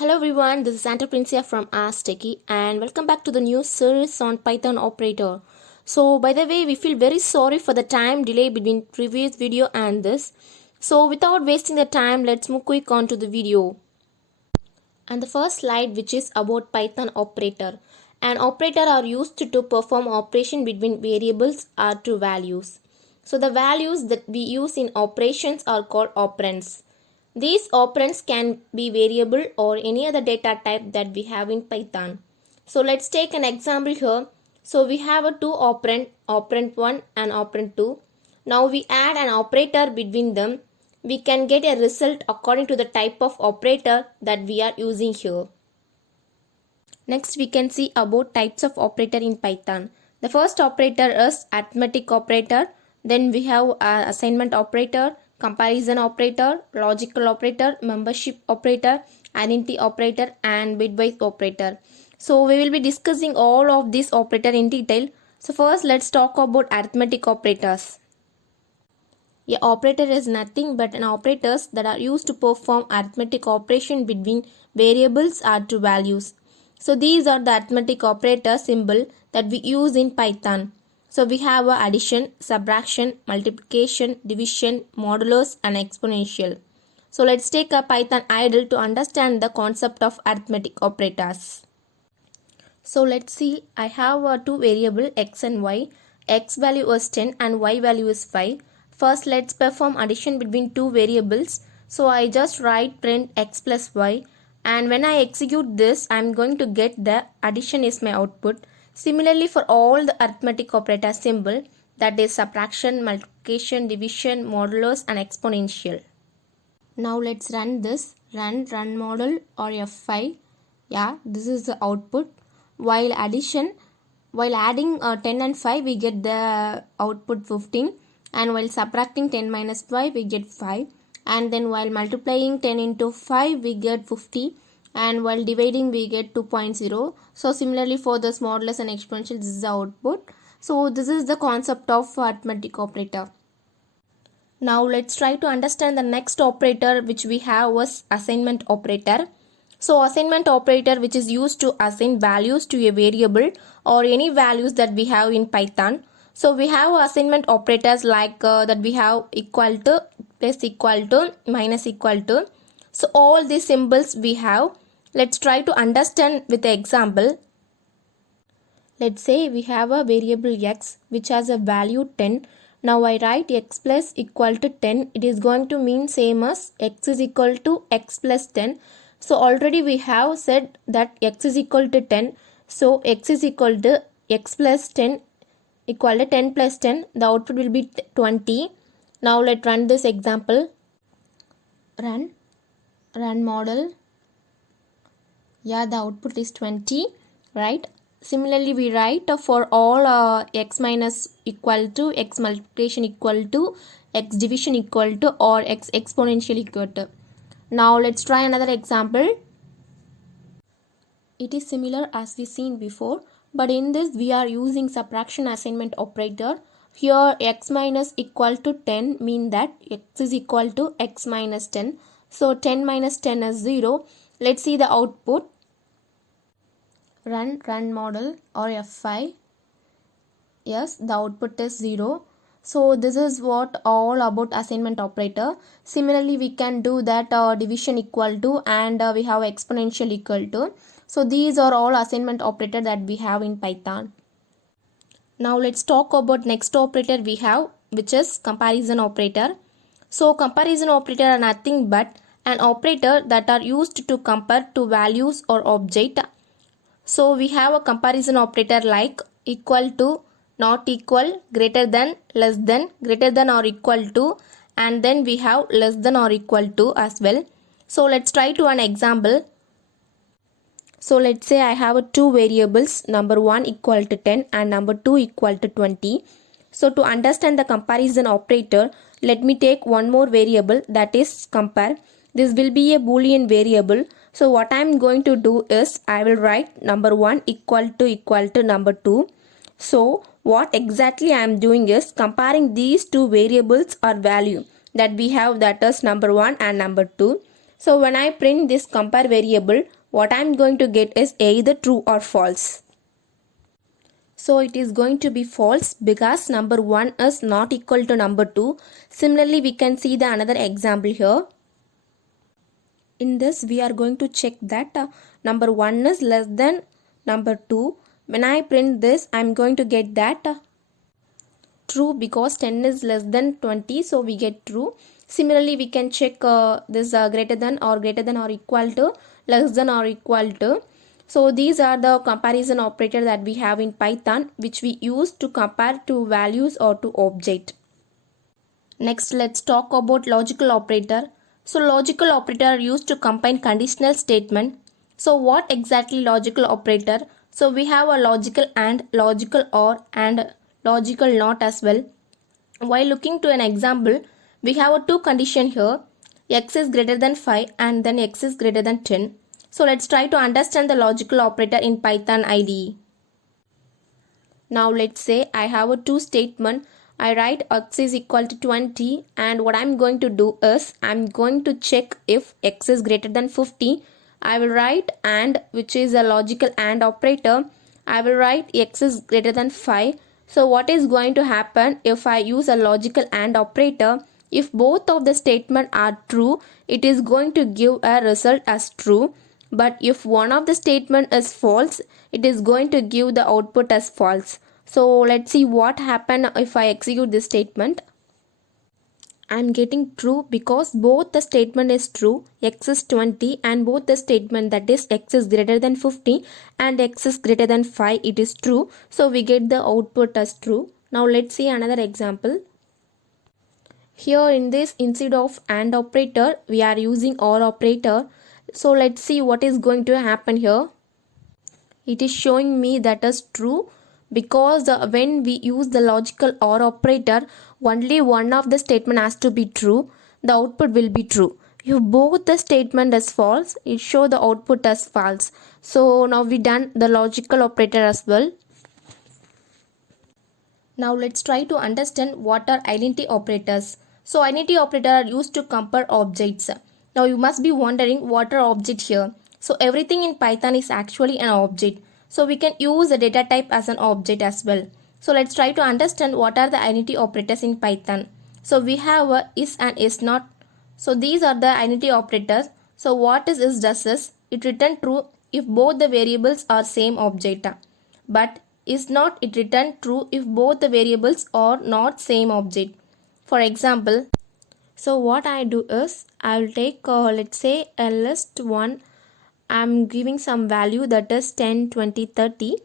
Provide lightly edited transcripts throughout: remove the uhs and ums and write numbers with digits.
Hello everyone, this is Santa Princia from Ask Techie and welcome back to the new series on Python operator. So by the way, we feel very sorry for the time delay between previous video and this. So without wasting the time, let's move quick on to the video. And the first slide, which is about Python operator. An operator are used to perform operation between variables or two values. So the values that we use in operations are called operands. These operands can be variable or any other data type that we have in Python. So let's take an example here. So we have a two operand, operand 1 and operand 2. Now we add an operator between them. We can get a result according to the type of operator that we are using here. Next we can see about types of operator in Python. The first operator is arithmetic operator. Then we have assignment operator, comparison operator, logical operator, membership operator, identity operator and bitwise operator. So we will be discussing all of these operator in detail. So first let's talk about arithmetic operators. A operator is nothing but an operators that are used to perform arithmetic operation between variables or two values. So these are the arithmetic operator symbol that we use in Python. So we have addition, subtraction, multiplication, division, modulus and exponential. So let's take a Python idle to understand the concept of arithmetic operators. So let's see, I have two variables x and y. X value is 10 and y value is 5. First let's perform addition between two variables. So I just write print x plus y, and when I execute this I am going to get the addition is my output. Similarly for all the arithmetic operator symbol, that is subtraction, multiplication, division, modulus and exponential. Now let's run this, run model or F5. Yeah, this is the output. While adding 10 and 5 we get the output 15, and while subtracting 10 minus 5 we get 5, and then while multiplying 10 into 5 we get 50, and while dividing we get 2.0. So similarly for this modulus and exponential, this is the output. So this is the concept of arithmetic operator. Now let's try to understand the next operator which we have was assignment operator. So assignment operator which is used to assign values to a variable or any values that we have in Python. So we have assignment operators like that we have equal to, plus equal to, minus equal to. So all these symbols we have. Let's try to understand with the example. Let's say we have a variable x which has a value 10. Now I write x plus equal to 10. It is going to mean same as x is equal to x plus 10. So already we have said that x is equal to 10. So x is equal to x plus 10 equal to 10 plus 10. The output will be 20. Now let's run this example. Run model. Yeah, the output is 20, right? Similarly we write for all x minus equal to, x multiplication equal to, x division equal to, or x exponential equal to. Now let's try another example. It is similar as we seen before, but in this we are using subtraction assignment operator. Here x minus equal to 10 mean that x is equal to x minus 10. So 10 minus 10 is 0. Let's see the output. Run model or F5. Yes, the output is 0. So this is what all about assignment operator. Similarly we can do that division equal to, and we have exponential equal to. So these are all assignment operator that we have in Python. Now let's talk about next operator we have, which is comparison operator. So comparison operator are nothing but an operator that are used to compare two values or object. So we have a comparison operator like equal to, not equal, greater than, less than, greater than or equal to, and then we have less than or equal to as well. So let's try to an example. So let's say I have two variables, number 1 equal to 10 and number 2 equal to 20. So to understand the comparison operator, let me take one more variable, that is compare. This will be a boolean variable. So what I am going to do is I will write number 1 equal to number 2. So what exactly I am doing is comparing these two variables or value that we have, that is number 1 and number 2. So when I print this compare variable, what I'm going to get is either true or false. So it is going to be false because number 1 is not equal to number 2. Similarly, we can see the another example here. In this, we are going to check that number 1 is less than number 2. When I print this, I'm going to get that true because 10 is less than 20, so we get true. Similarly, we can check this greater than or equal to, less than or equal to. So these are the comparison operator that we have in Python, which we use to compare to values or to object. Next, let's talk about logical operator. So logical operator are used to combine conditional statement. So what exactly logical operator? So we have a logical and, logical or, and logical not as well. While looking to an example, we have a two condition here. X is greater than 5 and then x is greater than 10. So let's try to understand the logical operator in Python IDE. Now let's say I have a two statement. I write x is equal to 20 and what I'm going to do is I'm going to check if x is greater than 50. I will write and, which is a logical and operator. I will write x is greater than 5. So what is going to happen if I use a logical and operator? If both of the statement are true, it is going to give a result as true. But if one of the statement is false, it is going to give the output as false. So let's see what happen if I execute this statement. I'm getting true because both the statement is true, x is 20, and both the statement, that is x is greater than 50 and x is greater than 5, it is true. So we get the output as true. Now let's see another example. Here in this, instead of AND operator, we are using OR operator. So let's see what is going to happen here. It is showing me that is true because when we use the logical OR operator, only one of the statement has to be true. The output will be true. If both the statement is false, it show the output as false. So now we done the logical operator as well. Now let's try to understand what are identity operators. So identity operators are used to compare objects. Now you must be wondering what are objects here. So everything in Python is actually an object. So we can use a data type as an object as well. So let's try to understand what are the identity operators in Python. So we have a is and is not. So these are the identity operators. So what is does is it return true if both the variables are same object. But is not, it return true if both the variables are not same object. For example, so what I do is I will take let's say a list 1. I'm giving some value that is 10, 20, 30,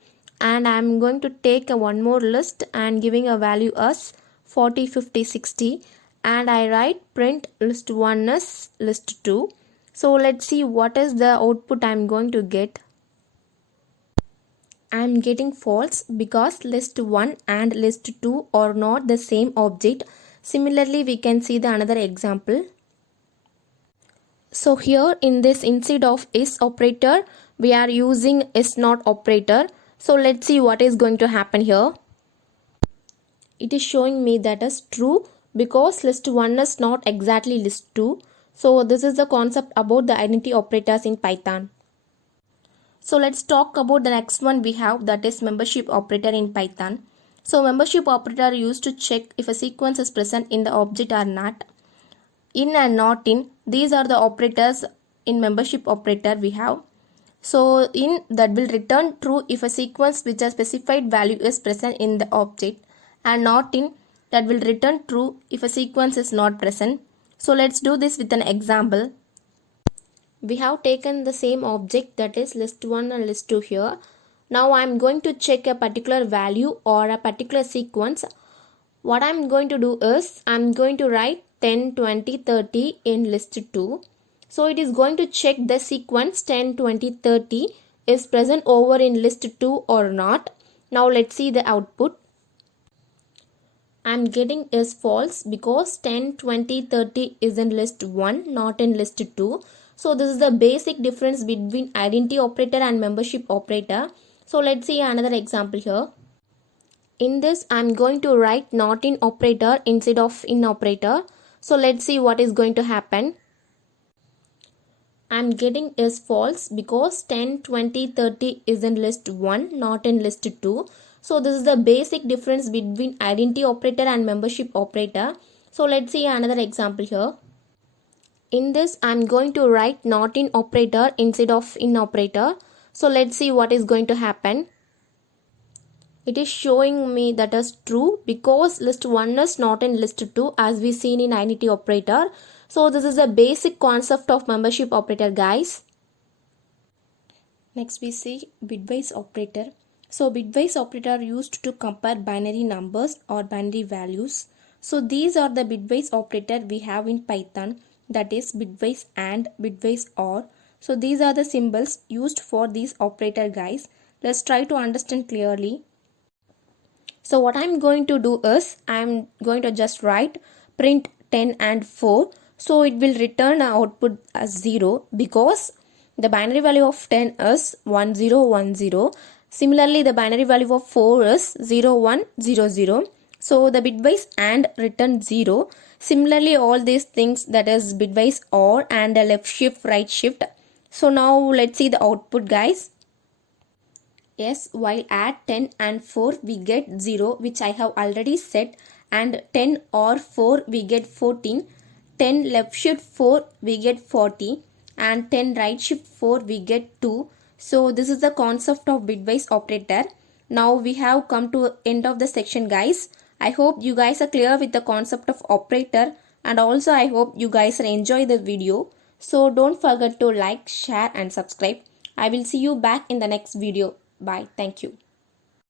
and I'm going to take a one more list and giving a value as 40, 50, 60, and I write print list 1 is list 2. So let's see what is the output I'm going to get. I'm getting false because list 1 and list 2 are not the same object. Similarly, we can see the another example. So here in this, instead of is operator, we are using is not operator. So let's see what is going to happen here. It is showing me that is true because list 1 is not exactly list 2. So this is the concept about the identity operators in Python. So let's talk about the next one we have, that is membership operator in Python. So membership operator used to check if a sequence is present in the object or not. In and not in, these are the operators in membership operator we have. So in that will return true if a sequence with a specified value is present in the object, and not in that will return true if a sequence is not present. So let's do this with an example. We have taken the same object, that is list 1 and list 2 here. Now I'm going to check a particular value or a particular sequence. What I'm going to do is I'm going to write 10, 20, 30 in list 2. So it is going to check the sequence 10, 20, 30 is present over in list 2 or not. Now let's see the output. I'm getting is false because 10, 20, 30 is in list 1, not in list 2. So this is the basic difference between identity operator and membership operator. So let's see another example here. In this, I'm going to write not in operator instead of in operator. So let's see what is going to happen. I'm getting is false because 10, 20, 30 is in list 1, not in list 2. So this is the basic difference between identity operator and membership operator. So let's see another example here. In this, I'm going to write not in operator instead of in operator. So let's see what is going to happen. It is showing me that is true because list 1 is not in list 2 as we seen in identity operator. So this is a basic concept of membership operator, guys. Next we see bitwise operator. So bitwise operator used to compare binary numbers or binary values. So these are the bitwise operator we have in Python, that is bitwise and bitwise or. So these are the symbols used for these operator, guys. Let's try to understand clearly. So what I'm going to do is I'm going to just write print 10 and 4. So it will return an output as 0 because the binary value of 10 is 1010. Similarly, the binary value of 4 is 0100. So the bitwise and return 0. Similarly, all these things, that is bitwise or and a left shift, right shift. So now let's see the output, guys. Yes, while add 10 and 4 we get 0, which I have already set, and 10 or 4 we get 14, 10 left shift 4 we get 40, and 10 right shift 4 we get 2. So this is the concept of bitwise operator. Now we have come to end of the section, guys. I hope you guys are clear with the concept of operator, and also I hope you guys enjoy the video. So don't forget to like, share and subscribe. I will see you back in the next video. Bye. Thank you.